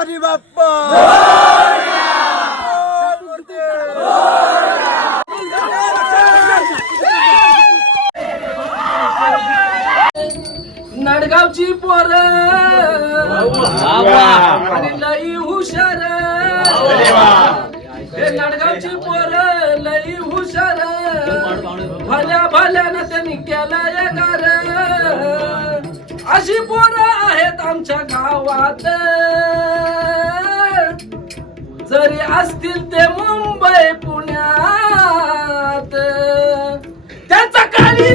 गणपती बाप्पा नडगावची पोर. आणि लई हुशार. हे नडगावची पोर लई हुशार. भल्या भल्यानं त्यांनी केला गार. अशी पोरं आहेत आमच्या गावात. जरी असतील ते मुंबई पुण्यात त्यांचा काळी